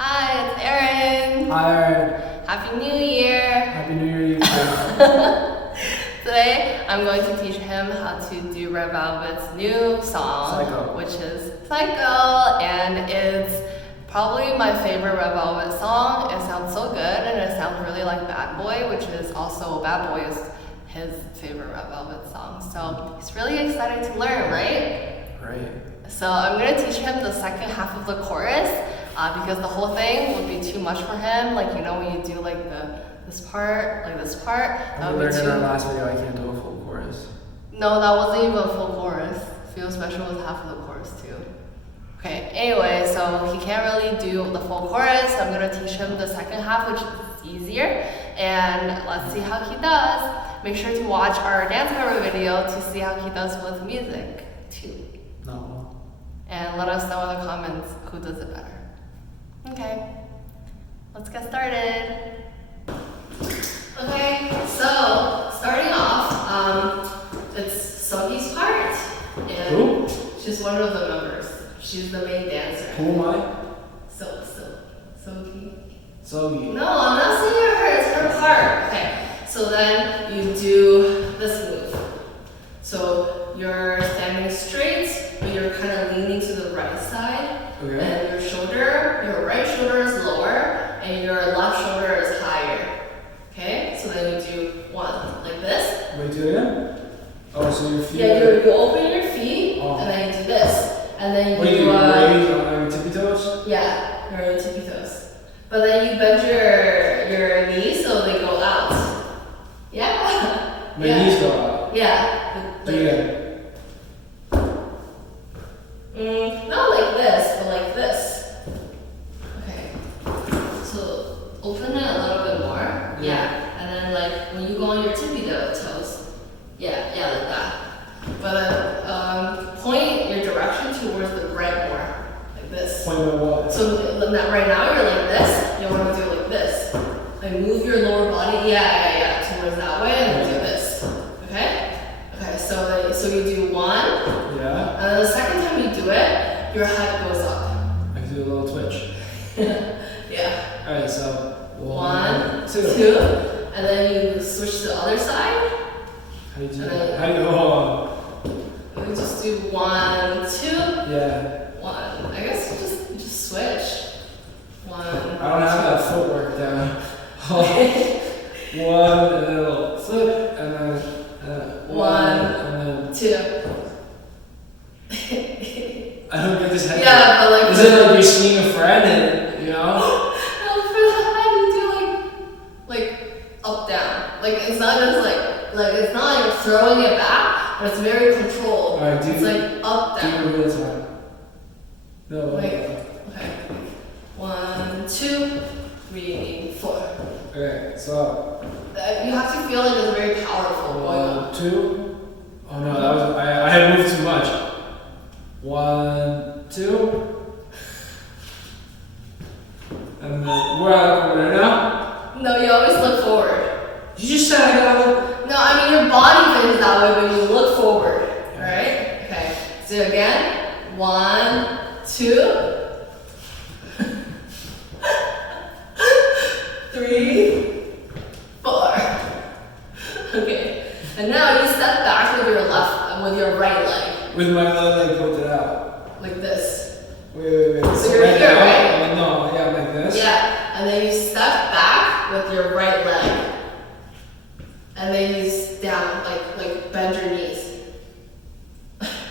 Hi, it's Erin. Hi, Erin. Happy New Year. Happy New Year, you too. Today, I'm going to teach him how to do Red Velvet's new song, Psycho. which is Psycho, and it's probably my favorite Red Velvet song. It sounds so good, and it sounds really like Bad Boy, which is also Bad Boy is his favorite Red Velvet song. So he's really excited to learn, right? Right. So I'm going to teach him the second half of the chorus because the whole thing would be too much for him. Like, you know, when you do like this part, that We would learned be in too... our last video I can't do a full chorus. No, that wasn't even a full chorus. Feel Special was half of the chorus too. Okay, anyway, so he can't really do the full chorus. So I'm going to teach him the second half, which is easier. And let's see how he does. Make sure to watch our dance cover video to see how he does with music too. No. And let us know in the comments who does it better. Okay, let's get started. Okay, so starting off, it's Sogi's part. And Who? she's one of the members. She's the main dancer. Who am I? Sogi. Sogi. No, I'm not saying her, it's her part. Okay, so then you do this move. So you're standing straight, but you're kind of leaning to the right side. Okay. And your right shoulder is lower, and your left shoulder is higher. Okay, so then you do one, like this. Wait, do it again? Oh, so your feet Yeah, are... you open your feet, Oh. and then you do this. And then you Wait, do, you raise on your tippy toes? yeah, you're on your tippy toes. But then you bend your knees so they go out. Yeah. My yeah. knees go out. Yeah. Do it again. Not like this, but like this. Okay. So open it a little bit more. Yeah. And then like when you go on your tippy toes. Yeah, like that. But then point your direction towards the right more. Like this. Point at what? So right now you're like this. You want to do it like this. Like move your lower body. Yeah. Towards that way and do this. Okay? Okay, so you do one. Yeah. And then the second time you do it, your head goes up. I can do a little twitch. Yeah. Alright, so... One, two. And then you switch to the other side. How do you do And that? then- How do you... Hold on. You just do 1, 2, Yeah. 1. I guess you just switch. 1. I don't have that footwork down. One, and then a little flip, and then one, and then... 2. I don't get this head. Yeah, but like... Is it like you're seeing a friend and, you know? No, for the head you do like up down. Like it's not just like it's not like you're throwing it back, but it's very controlled. Alright, do it's like up Do it down. real time. No. Like okay. 1, 2, 3, 4. Okay, so... You have to feel like it's very powerful going on. 1, 2... Oh no, that was... I had moved too much. 1, 2... And then... Where are we now? No, you always look forward. You just said I gotta look... No, I mean your body faces that way, but you look forward. Alright? Okay. So again, 1, 2, 3, 4. Okay. And now you step back with your right leg. With my left leg pointed out. Like this. Wait. So you're here, now? right? Oh, no, yeah, like this? Yeah. And then you step back with your right leg. And then you down, like bend your knees.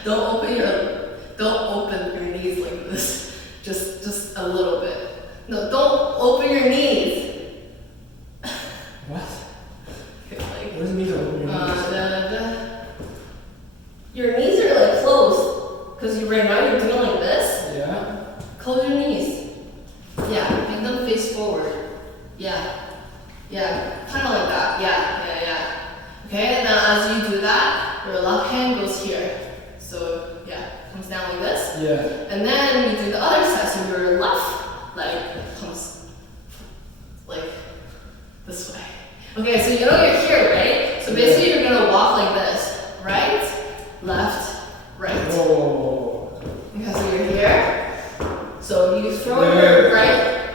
Don't open your knees like this. Just a little bit. No, don't open your knees. What? Okay, like, What does it mean to open your knees? Your knees are like closed. Because right now you're doing like this. Yeah? Close your knees. Yeah, make them face forward. Yeah. Kind of like that. Yeah. Okay, now as you do that, your left hand goes here. So yeah, comes down like this. Yeah. And then you do the other side, so your left leg comes like this way. Okay, so you know you're here, right? So basically you're gonna walk like this. Right, left, right. Whoa. Okay, so you're here. So you throw Wait. your right.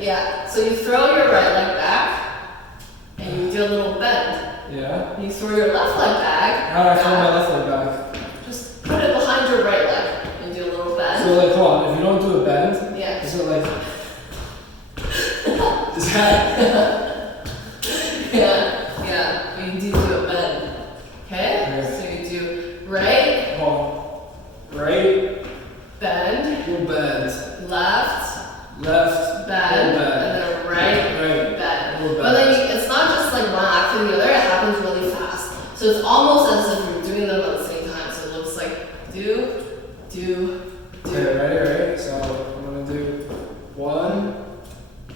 Yeah. So you throw your right leg back, and you do a little bend. Yeah. You throw your left leg back. How do I throw my left leg back? Just put it behind your right leg and do a little bend. So like, hold on. If you don't do a bend, yeah. is it like? Is that? Yeah. You do a bend. Okay. So you do right. Hold on. Right. Bend. Little bend. Left. Bend. And then right. Bend. Little But then bend. it's not just like one after the other. It happens really fast. So it's almost as if you're doing them at the same time. So it looks like do. Okay, ready? So I'm gonna do 1,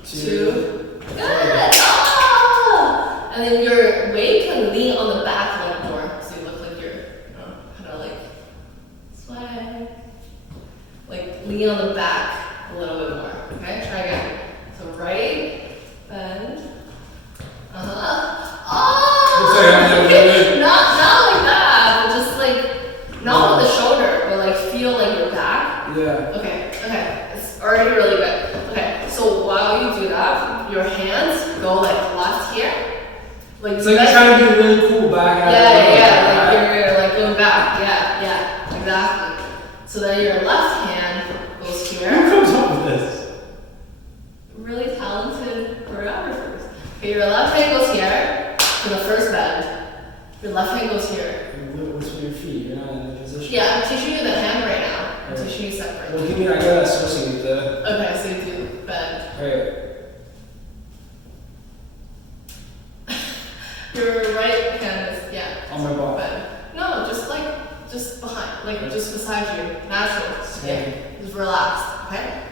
2. Good. Ah! And then your weight can lean on the back a little more, so you look like you're, kind of like swag. Like lean on the back a little bit more. Okay, try again. So right, bend. Wait. Not like that, but just like not with the shoulder, but like feel like your back. Yeah. Okay, it's already really good. Okay, so while you do that, your hands go like left here. Like it's like you're trying to do a really cool back out. Yeah, like you're like going back. Yeah, exactly. So then your left hand goes here. Who comes up with this? Really talented choreographers. Okay, your left hand goes here for the first bend. Your left hand goes here. What's with your feet? You're not in the position. Yeah, I'm teaching you the hand right now. I'm teaching you separate. Well, give me, I gotta associate the. Okay, so you do bend. Alright. Your right hand is, On my ball. bend. No, just behind, like just beside you, natural. Same. Just relaxed, okay?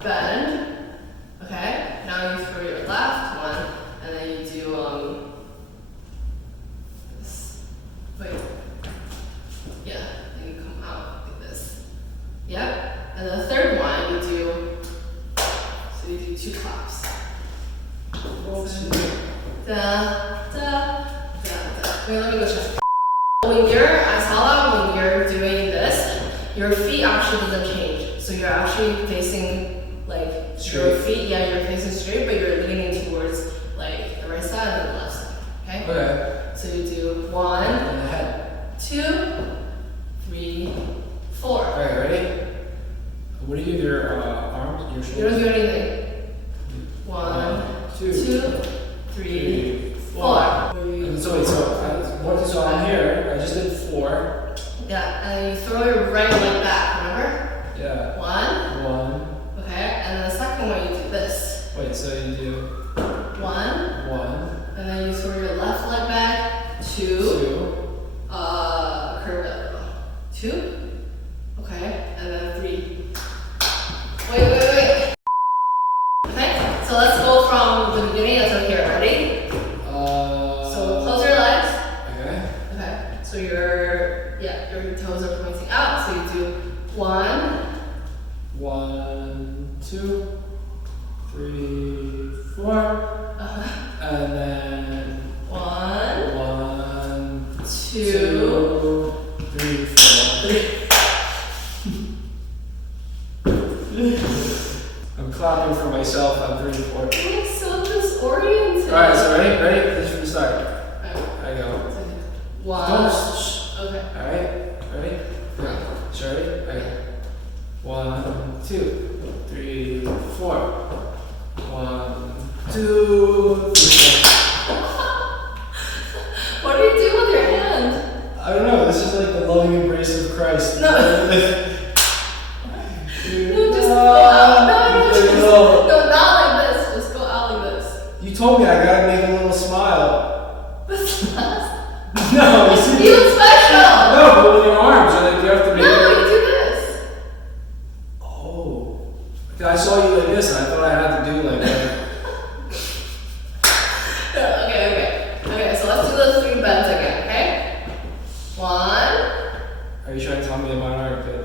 Bend. Okay, now you throw your left one, and then you do this. Wait. Yeah, then you come out like this. Yep. And the third one you do. So you do 2 claps. Da. Wait, let me go check. I saw that when you're doing this, your feet actually doesn't change. So you're actually facing like straight. Your feet, you're facing straight, but you're leaning towards like the right side and the left side. Okay? So you do 1, And the head. 2, 3, 4. Alright, ready? What do you do with your arms, your You shoulders? don't do anything. 1, 2, 3, 4. So wait, so I'm here, I just did 4. Yeah, and then you throw your right leg back, remember? Yeah. 1. Okay, and then the second one you do this. Wait, so you do 1. 1. And then you throw your left leg back. 2. Curve it. 2. Okay, and then 3. Wait. Okay, so let's go from the beginning until here. Ready? So close your legs. Okay. So your toes are pointing out. So you do 1, 2, 3, 4. And then 1, 2, 3, 4. I'm clapping for myself on 3 and 4. You're so disoriented. Alright, so ready? This is from the start. I go. 1. Okay. Alright, ready? So ready? Okay. 1, 2, 3, 4. 1, 2, 3, 4. What do you do with your hand? I don't know. This is like the loving embrace of Christ. No. Just go out. No, not like this. Just go out like this. You told me I gotta make a little smile. No, you see. You look special. No, but with your arms, like you have to make. No, you do this. Oh. I saw you like this, and I thought I had to do like that. Okay, so let's do those 3 bends again, okay? 1. Are you trying to tell me that mine aren't good?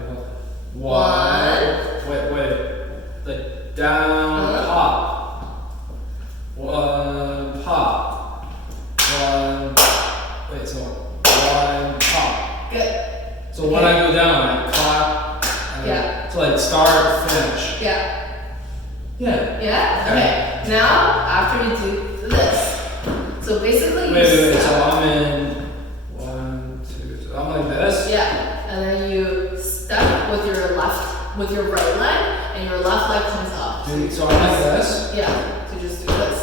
1. Wait. Like down, pop. 1, pop. 1. Wait, so 1, pop. Good. So when I go down, I clap. So like start, finish. Yeah. Yeah. Yeah? Okay. Now, after you do this. So basically, wait. So I'm in 1, 2. So I'm like this. Yeah. And then you step with your right leg, and your left leg comes up. So I'm like this. Yeah. So just do this.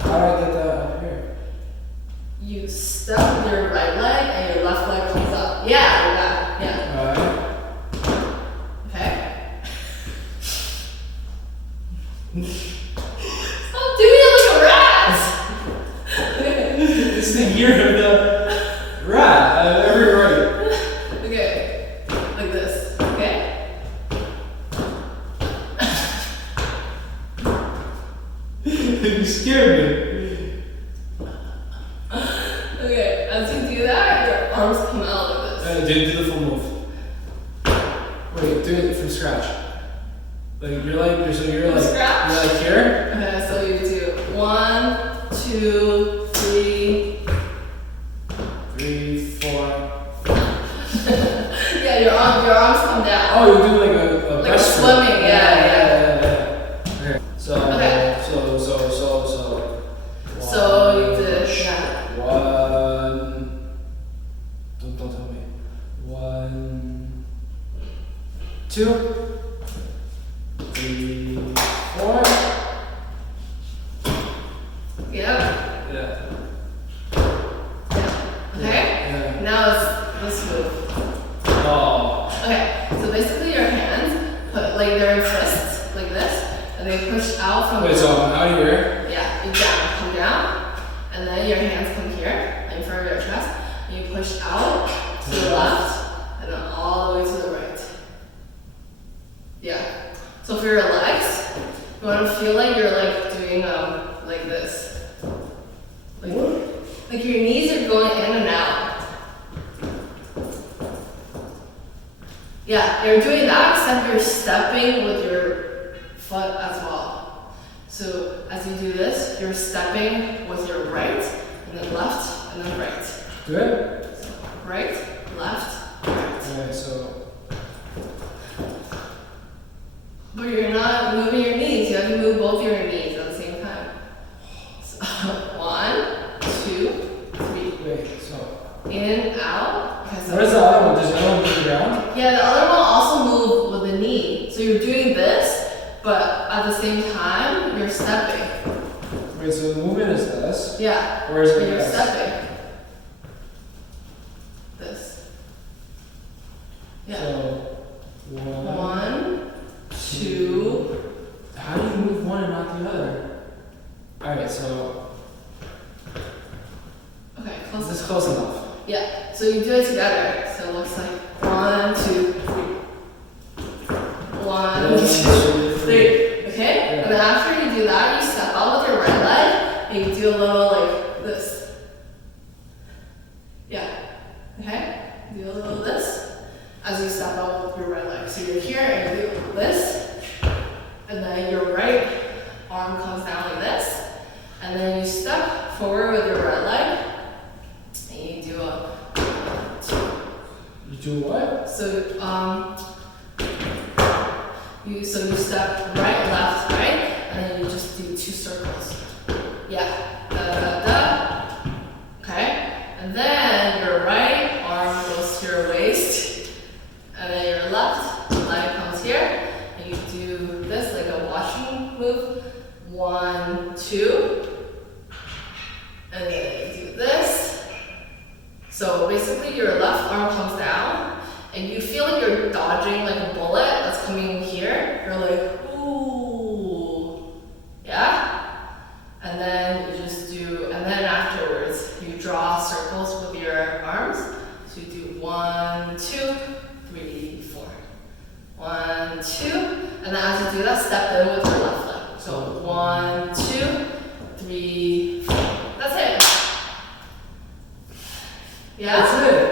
How do I get that up here? You step with your right leg, and your left leg comes up. Yeah. Like that. Yeah. Alright. Okay. Stop doing it like a rat! This is the year of the rat. Every right. Okay. Like this. Okay? You scared me. Okay. As you do that, your arms come out like this. Do the full move. Wait, do it from scratch. Like you're like here. Okay, so you do 1, 2, 3. 3, 4. Yeah, your arms come down. Oh, you do like a Like breaststroke. swimming, yeah. Okay. So Okay. So you did, yeah. 1. Don't tell me. 1, 2, 3, 4. Yep. Yeah. Okay? Yeah. Now it's this move. Oh. Okay, so basically your hands put like they're in fists, like this, and they push out from Wait, so I'm out here. Yeah, you come down, and then your hands come here, in front of your chest, and you push out to the left, and then all the way to the right. Yeah. So for your legs, you want to feel like you're like doing like this. Like your knees are going in and out. Yeah, you're doing that except you're stepping with your foot as well. So as you do this, you're stepping with your right, and then left, and then right. Do it. So right, left, right. Alright, so. But you're not moving your knees. You have to move both your knees at the same time. So 1, 2, 3. Wait, so. In, out. Okay, so What is the other one? Does the other one move around? yeah, the other one also move with the knee. So you're doing this, but at the same time, you're stepping. Wait, so the movement is this? Yeah. Or is it But you're this? stepping. This. Yeah. So, 1, 2. How do you move one and not the other? Alright, so. Okay, close. This is close enough. Yeah. So you do it together. So it looks like 1, 2, 3. 1, 2, 3. Okay? Yeah. And then after you do that, you step out with your right leg and you do a little like this. Yeah. Okay? Do a little this as you step out with your right leg. So you're here and you do this. And then your right arm comes down like this. And then you step forward with your right leg. And you do a 2. You do what? So you step right, left, right, and then you just do 2 circles. Yeah. Da da da. Okay. And then your right arm goes to your waist, and then your left leg comes here, and you do this like a washing move. 1, 2, and then you do this. So basically your left arm comes down and you feel like you're dodging like a bullet that's coming here. You're like, ooh, yeah? And then you just do, and then afterwards you draw circles with your arms. So you do 1, 2, 3, 4. 1, 2, and then as you do that, step in with your left leg. So 1, 2, 3, 4. That's it. Yeah? That's it.